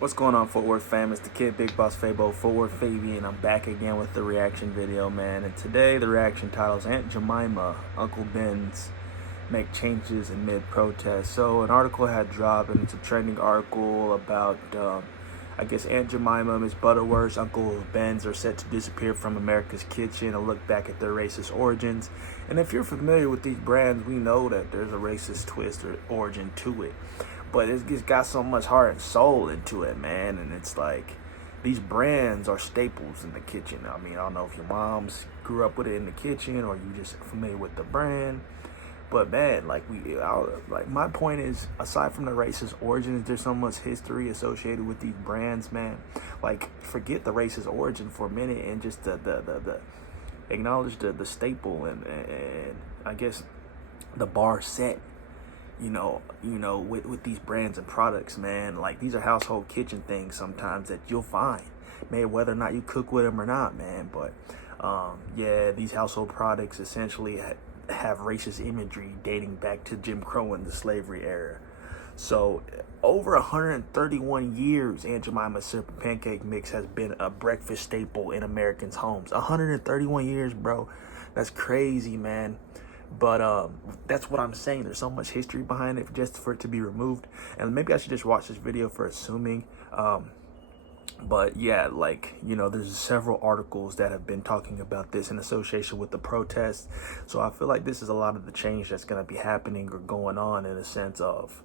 What's going on, Fort Worth fam? It's the kid, Big Boss Fabo, Fort Worth Fabian. I'm back again with the reaction video, man. And today the reaction title is Aunt Jemima, Uncle Ben's make changes in mid-protest. So an article had dropped, and it's a trending article about, I guess, Aunt Jemima, Miss Butterworth's, Uncle Ben's are set to disappear from America's kitchen, a look back at their racist origins. And if you're familiar with these brands, we know that there's a racist twist or origin to it. But it's got so much heart and soul into it, man. And it's like, these brands are staples in the kitchen. I mean, I don't know if your moms grew up with it in the kitchen or you just familiar with the brand. But man, like my point is, aside from the racist origins, there's so much history associated with these brands, man. Like, forget the racist origin for a minute and just the acknowledge the staple and I guess the bar set. You know, with these brands and products, man. Like, these are household kitchen things sometimes that you'll find, man, whether or not you cook with them or not, man. But yeah, these household products essentially have racist imagery dating back to Jim Crow and the slavery era. So over 131 years, Aunt Jemima's simple pancake mix has been a breakfast staple in Americans' homes. 131 years, bro. That's crazy, man. But that's what I'm saying. There's so much history behind it just for it to be removed. And maybe I should just watch this video for assuming. But yeah, like, you know, there's several articles that have been talking about this in association with the protests. So I feel like this is a lot of the change that's going to be happening or going on, in a sense of,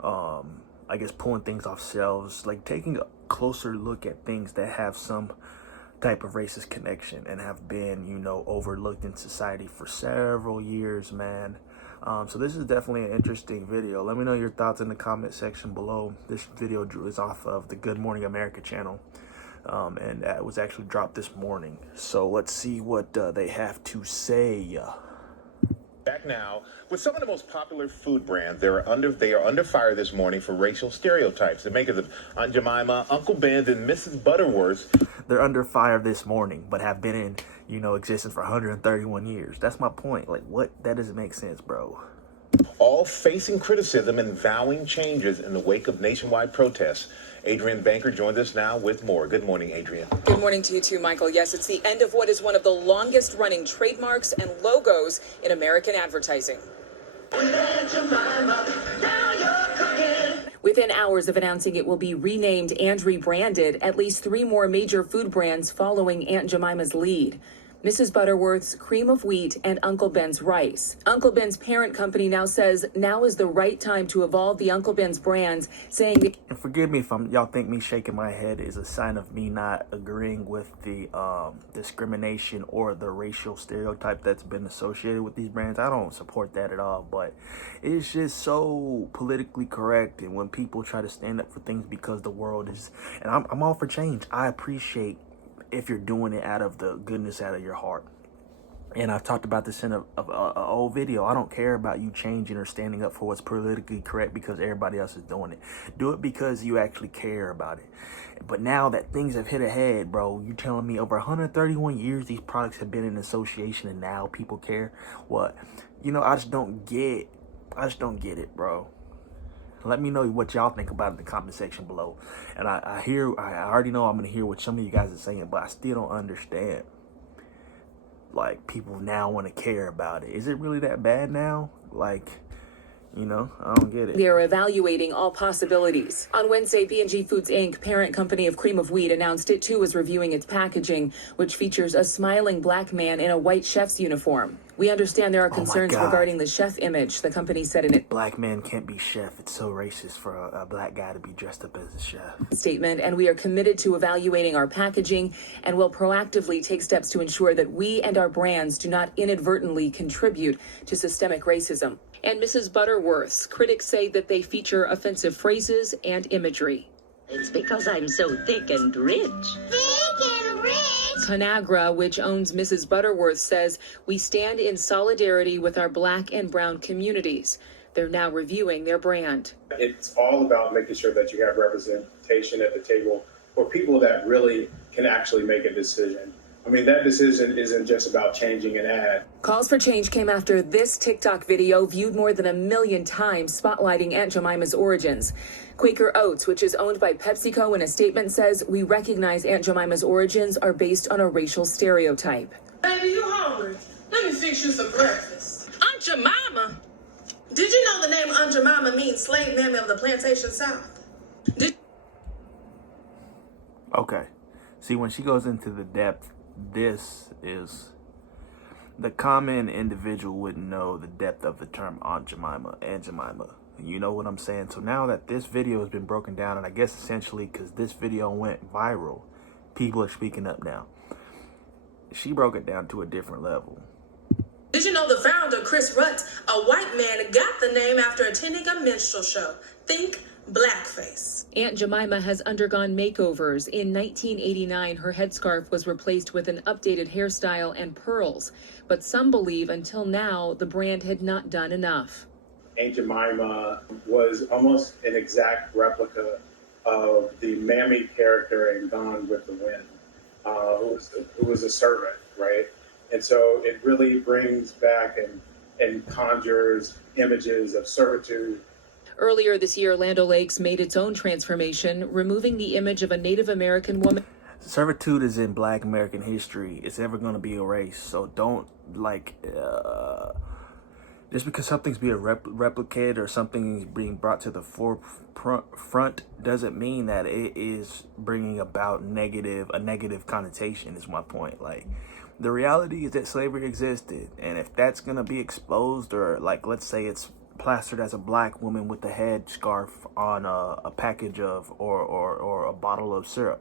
I guess, pulling things off shelves, like taking a closer look at things that have some type of racist connection and have been, you know, overlooked in society for several years, man. So this is definitely an interesting video. Let me know your thoughts in the comment section below. This video is off of the Good Morning America channel, and it was actually dropped this morning. So let's see what they have to say. Back now with some of the most popular food brands. They are under fire this morning for racial stereotypes. The makers of Aunt Jemima, Uncle Ben, and Mrs. Butterworth's. They're under fire this morning, but have been in, you know, existence for 131 years. That's my point. Like, what? That doesn't make sense, bro. All facing criticism and vowing changes in the wake of nationwide protests. Adrienne Banker joins us now with more. Good morning, Adrienne. Good morning to you too, Michael. Yes, it's the end of what is one of the longest running trademarks and logos in American advertising. Within hours of announcing it will be renamed and rebranded, at least 3 more major food brands following Aunt Jemima's lead. Mrs. Butterworth's Cream of Wheat and Uncle Ben's Rice. Uncle Ben's parent company now says now is the right time to evolve the Uncle Ben's brands, saying... And forgive me if y'all think me shaking my head is a sign of me not agreeing with the discrimination or the racial stereotype that's been associated with these brands. I don't support that at all, but it's just so politically correct. And when people try to stand up for things because the world is... And I'm all for change. I appreciate if you're doing it out of the goodness out of your heart. And I've talked about this in a old video. I don't care about you changing or standing up for what's politically correct because everybody else is doing it. Do it because you actually care about it. But now that things have hit ahead, bro, you telling me over 131 years these products have been in association and now people care? What? You know, I just don't get it, bro. Let me know what y'all think about it in the comment section below. And I already know I'm going to hear what some of you guys are saying, but I still don't understand. Like, people now want to care about it. Is it really that bad now? Like, you know, I don't get it. They're evaluating all possibilities. On Wednesday, B&G Foods Inc., parent company of Cream of Wheat, announced it too was reviewing its packaging, which features a smiling black man in a white chef's uniform. We understand there are concerns regarding the chef image, the company said in it. Black man can't be chef. It's so racist for a black guy to be dressed up as a chef. Statement, and we are committed to evaluating our packaging and will proactively take steps to ensure that we and our brands do not inadvertently contribute to systemic racism. And Mrs. Butterworth's critics say that they feature offensive phrases and imagery. It's because I'm so thick and rich. Thick and rich? Conagra, which owns Mrs. Butterworth, says we stand in solidarity with our black and brown communities. They're now reviewing their brand. It's all about making sure that you have representation at the table for people that really can actually make a decision I mean, that decision isn't just about changing an ad. Calls for change came after this TikTok video viewed more than 1 million times, spotlighting Aunt Jemima's origins. Quaker Oats, which is owned by PepsiCo, in a statement says, "We recognize Aunt Jemima's origins are based on a racial stereotype." Baby, you hungry? Let me fix you some breakfast. Aunt Jemima? Did you know the name Aunt Jemima means slave mammy of the plantation south? Okay. See, when she goes into the depth, this is the common individual wouldn't know the depth of the term Aunt Jemima, Aunt Jemima. You know what I'm saying? So now that this video has been broken down, and I guess essentially because this video went viral, people are speaking up now. She broke it down to a different level. Did you know the founder, Chris Rutt, a white man, got the name after attending a minstrel show? Think blackface. Aunt Jemima has undergone makeovers. In 1989, her headscarf was replaced with an updated hairstyle and pearls. But some believe until now, the brand had not done enough. Aunt Jemima was almost an exact replica of the Mammy character in Gone with the Wind, who was a servant, right? And so it really brings back and conjures images of servitude. Earlier this year, Land O'Lakes made its own transformation, removing the image of a Native American woman. Servitude is in Black American history. It's ever going to be erased. So don't, just because something's being replicated or something is being brought to the forefront doesn't mean that it is bringing about a negative connotation, is my point. Like, the reality is that slavery existed. And if that's going to be exposed, or let's say it's plastered as a black woman with a head scarf on a package of or a bottle of syrup,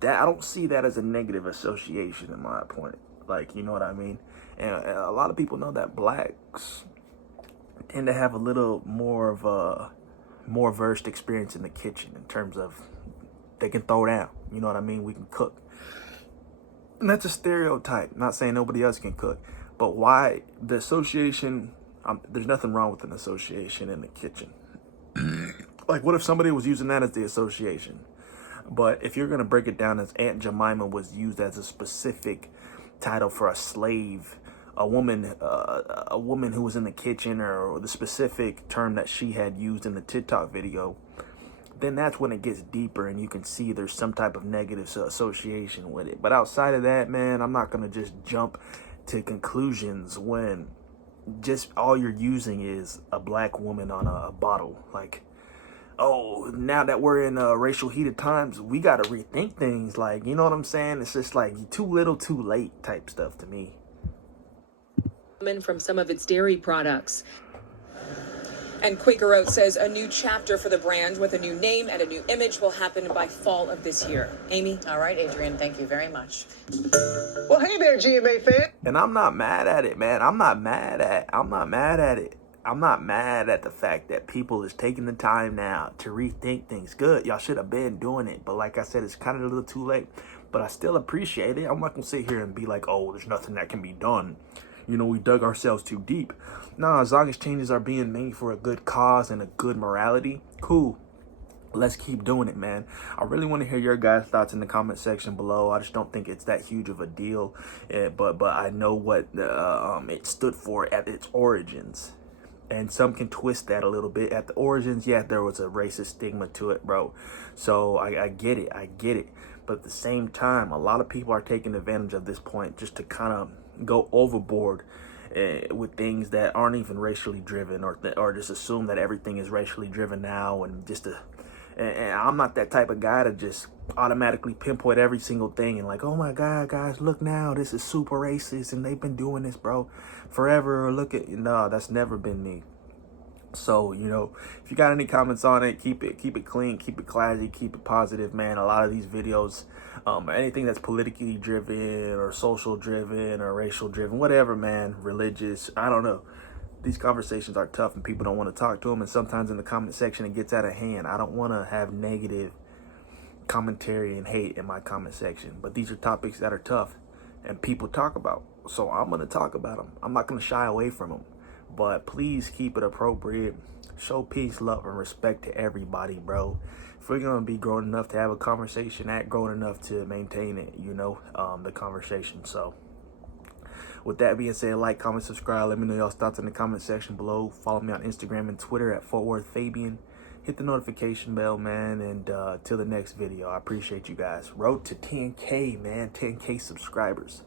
that I don't see that as a negative association, in my point. You know what I mean? And a lot of people know that blacks tend to have a little more of a more versed experience in the kitchen, in terms of they can throw down, you know what I mean? We can cook. And that's a stereotype. Not saying nobody else can cook, but why the association? There's nothing wrong with an association in the kitchen. What if somebody was using that as the association? But if you're going to break it down as Aunt Jemima was used as a specific title for a slave, a woman who was in the kitchen, or the specific term that she had used in the TikTok video, then that's when it gets deeper and you can see there's some type of negative association with it. But outside of that, man, I'm not going to just jump to conclusions when just all you're using is a black woman on a bottle. Oh, now that we're in racial heated times, we got to rethink things. You know what I'm saying? It's just too little too late type stuff to me. From some of its dairy products. And Quaker Oats says a new chapter for the brand with a new name and a new image will happen by fall of this year. Amy? All right, Adrian, thank you very much. Well, hey there, GMA fan. And I'm not mad at it, man. I'm not mad at it. I'm not mad at the fact that people is taking the time now to rethink things. Good. Y'all should have been doing it. But like I said, it's kind of a little too late. But I still appreciate it. I'm not going to sit here and be like, oh, there's nothing that can be done. You know, we dug ourselves too deep. No, as long as changes are being made for a good cause and a good morality, cool. Let's keep doing it, man. I really want to hear your guys' thoughts in the comment section below. I just don't think it's that huge of a deal. But I know what it stood for at its origins. And some can twist that a little bit. At the origins, yeah, there was a racist stigma to it, bro. So I get it. But at the same time, a lot of people are taking advantage of this point just to kind of go overboard with things that aren't even racially driven, or just assume that everything is racially driven now, and and I'm not that type of guy to just automatically pinpoint every single thing and oh my God, guys, look now, this is super racist and they've been doing this, bro, forever. Or look at, no, that's never been me. So, you know, if you got any comments on it, keep it clean, keep it classy, keep it positive, man. A lot of these videos, anything that's politically driven or social driven or racial driven, whatever, man, religious, I don't know. These conversations are tough and people don't want to talk to them. And sometimes in the comment section, it gets out of hand. I don't want to have negative commentary and hate in my comment section. But these are topics that are tough and people talk about. So I'm going to talk about them. I'm not going to shy away from them. But please keep it appropriate. show peace, love, and respect to everybody, bro. If we're gonna be grown enough to have a conversation, act grown enough to maintain it, you know, the conversation. So with that being said, like, comment, subscribe. Let me know y'all's thoughts in the comment section below. Follow me on Instagram and Twitter at @FortWorthFabian. Hit the notification bell, man, and till the next video, I appreciate you guys. Road to 10K, man, 10K subscribers.